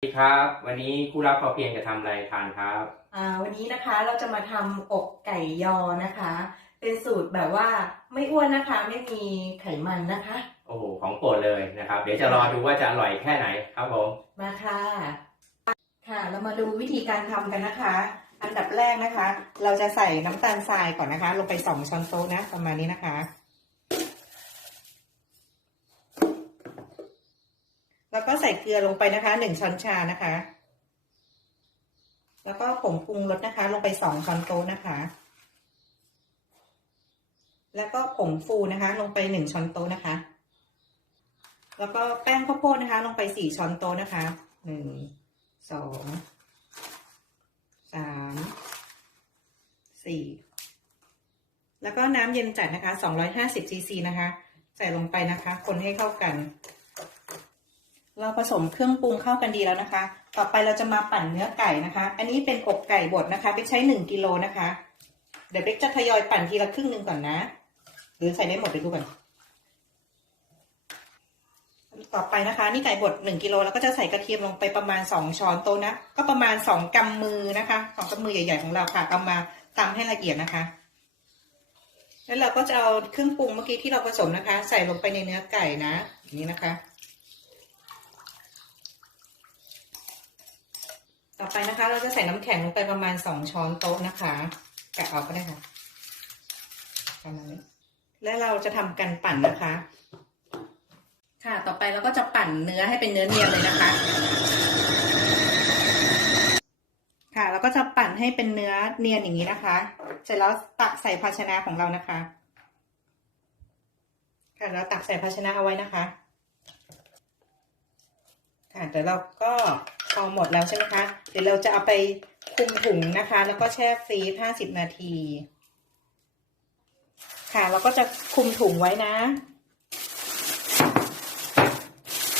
สวัสดีครับ วันนี้คู่รักพอเพียงจะทำอะไรทานครับอ่าวันนี้นะคะเราจะมาทำอกไก่ยอนะคะ เป็นสูตรแบบว่าไม่อ้วนนะคะ ไม่มีไขมันนะคะ โอ้โหของโปรดเลยนะครับ เดี๋ยวจะรอดูว่าจะอร่อยแค่ไหนครับผมมาค่ะค่ะ เรามาดูวิธีการทำกันนะคะ อันดับแรกนะคะ เราจะใส่น้ำตาลทรายก่อนนะคะ ลงไปสองช้อนโต๊ะนะประมาณนี้นะคะ แล้วก็ใส่เกลือลงไปนะคะหนึ่งช้อนชานะคะ แล้วก็ผงปรุงรสนะคะ ลงไปสองช้อนโต๊ะนะคะ แล้วก็ผงฟูนะคะ ลงไปหนึ่งช้อนโต๊ะนะคะ แล้วก็แป้งข้าวโพดนะคะ ลงไปสี่ช้อนโต๊ะนะคะหนึ่งสองสามสี่แล้วก็น้ำเย็นจัดนะคะสองร้อยห้าสิบซีซีนะคะ ใส่ลงไปนะคะ คนให้เข้ากัน เราผสมเครื่องปรุงเข้ากันดีแล้วนะคะ ต่อไปเราจะมาปั่นเนื้อไก่นะคะ อันนี้เป็นอกไก่บดนะคะไปใช้หนึ่งกิโลนะคะ เดี๋ยวเบ๊กจะทยอยปั่นทีละครึ่งหนึ่งก่อนนะ หรือใส่ได้หมดไปดูก่อน ต่อไปนะคะ นี่ไก่บดหนึ่งกิโลแล้วก็จะใส่กระเทียมลงไปประมาณสองช้อนโต๊ะนะ ก็ประมาณสองกำมือนะคะสองกำมือใหญ่ๆของเราค่ะเอามาตำให้ละเอียดนะคะ แล้วเราก็จะเอาเครื่องปรุงเมื่อกี้ที่เราผสมนะคะ ใส่ลงไปในเนื้อไก่นะ อย่างนี้นะคะ ต่อ ไปนะคะ เราจะใส่น้ำแข็งลงไปประมาณสองช้อนโต๊ะนะคะกะออกก็ได้ค่ะประมาณนี้และเราจะทำกันปั่นนะคะ ค่ะ ต่อไปเราก็จะปั่นเนื้อให้เป็นเนื้อเนียนเลยนะคะ ค่ะแล้วก็จะปั่นให้เป็นเนื้อเนียนอย่างนี้นะคะ เสร็จแล้วตักใส่ภาชนะของเรานะคะ ค่ะแล้วตักใส่ภาชนะเอาไว้นะคะ ค่ะเดี๋ยวเราก็ อหมดแล้วใช่ไหมคะ เดี๋ยวเราจะเอาไปคลุมถุงนะคะ แล้วก็แช่ฟรีซห้าสิบนาที ค่ะเราก็จะคลุมถุงไว้นะ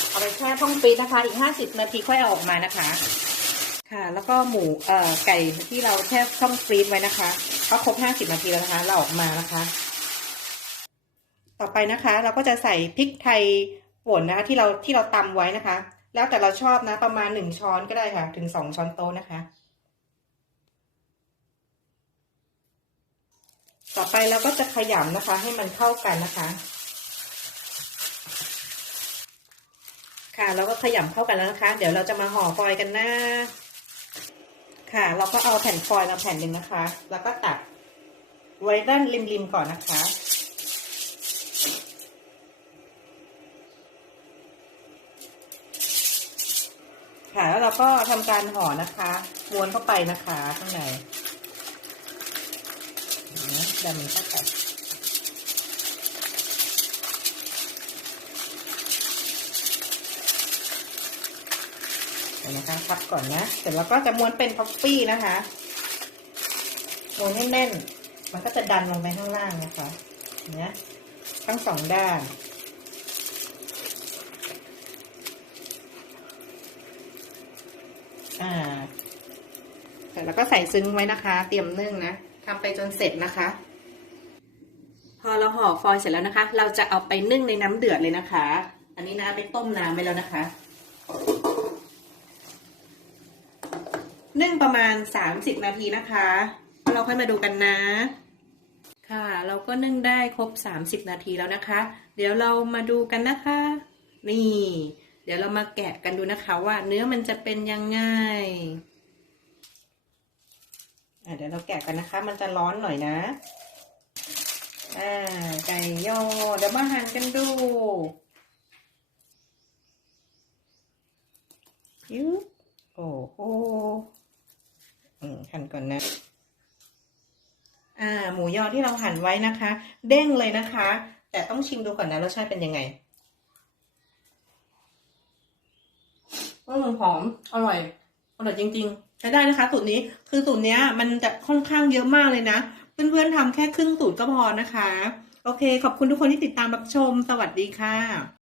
เอาไปแช่ช่องฟรีซนะคะ อีกห้าสิบนาทีค่อยเอาออกมานะคะ ค่ะ แล้วก็หมูเอ่อไก่ที่เราแช่ช่องฟรีซไว้นะคะก็ครบห้าสิบนาทีแล้วนะคะ เราออกมานะคะ ต่อไปนะคะ เราก็จะใส่พริกไทยป่นนะคะ ที่เราที่เราตำไว้นะคะ แล้วแต่เราชอบนะ ประมาณหนึ่งช้อนก็ได้ค่ะ ถึงสองช้อนโต๊ะนะคะ ต่อไปเราก็จะขยำนะคะ ให้มันเข้ากันนะคะ ค่ะเราก็ขยำเข้ากันแล้วนะคะ เดี๋ยวเราจะมาห่อฟอยกันนะค่ะ เราก็เอาแผ่นฟอยล์มาแผ่นหนึ่งนะคะ แล้วก็ตัดไว้ด้านริมๆก่อนนะคะ ค่ะ แล้วเราก็ทำการห่อนะคะม้วนเข้าไปนะคะข้างในนะดันเข้าไปนะคะพับก่อนนะเสร็จแล้วก็จะม้วนเป็นพัฟฟี่นะคะม้วนให้แน่น มันก็จะดันลงไปข้างล่างนะคะเนี่ยทั้งสองด้าน อ่าเสร็จแล้วก็ใส่ซึ้งไว้นะคะ เตรียมนึ่งนะทำไปจนเสร็จนะคะ พอเราห่อฟอยล์เสร็จแล้วนะคะ เราจะเอาไปนึ่งในน้ำเดือดเลยนะคะ อันนี้นะไปต้มน้ำไปแล้วนะคะ นึ่งประมาณสามสิบนาทีนะคะ เราค่อยมาดูกันนะ ค่ะ เราก็นึ่งได้ครบสามสิบนาทีแล้วนะคะ เดี๋ยวเรามาดูกันนะคะ นี่ ดี๋ยวเรามาแกะกันดูนะคะว่าเนื้อมันจะเป็นยังไงเดี๋ยวเราแกะกันนะคะ มันจะร้อนหน่อยนะ อ่า ไก่ยอเดี๋ยวมาหั่นกันดูยูโอ้โหหั่นก่อนนะ อ่า หมูยอที่เราหั่นไว้นะคะ เด้งเลยนะคะ แต่ต้องชิมดูก่อนนะรสชาติเป็นยังไง อืมหอม อร่อย อร่อยจริงๆ ใช้ได้นะคะ สูตรนี้ คือสูตรเนี้ย มันจะค่อนข้างเยอะมากเลยนะ เพื่อนๆทำแค่ครึ่งสูตรก็พอนะคะ โอเค ขอบคุณทุกคนที่ติดตามรับชม สวัสดีค่ะ